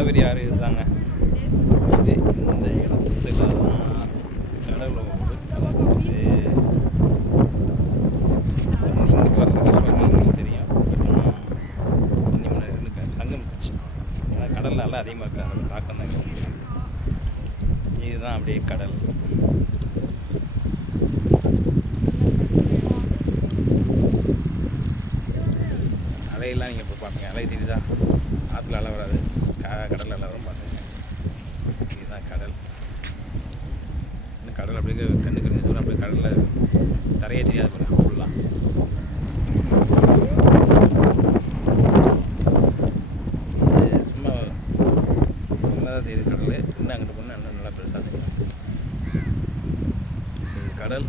காவிரி ஆறு இதுதாங்க. இது இந்த இடத்துல தான் கடல் ஓடுது அதாவது தண்ணி இங்கிட்டு வர்றது கஷ்டம் உங்களுக்கு தெரியும். பட் ஆனால் தண்ணி முன்னாடி இருக்கு சங்கமிச்சிச்சு ஏன்னா கடல் அலை அதிகமாக இருக்குது அதோட தாக்கம் தான் இதுதான் அப்படியே கடல். அலையெல்லாம் நீங்கள் இப்போ பார்ப்பீங்க அலை தெரியுதா? ஆற்றுல அலை வராது. கடல் எல்லாரும் வரும் பார்த்துங்க இதுதான் கடல். இன்னும் கடல் அப்படியே கண்ணுக்கு கொஞ்சம் தூரம் அப்படியே கடலில் தரையே தெரியாது பாருங்க ஃபுல்லாக சும்மா சின்னதாக தெரியுது கடல். இன்னும் அங்கிட்டு போனால் இன்னும் நல்லா பெருசாக கடல்.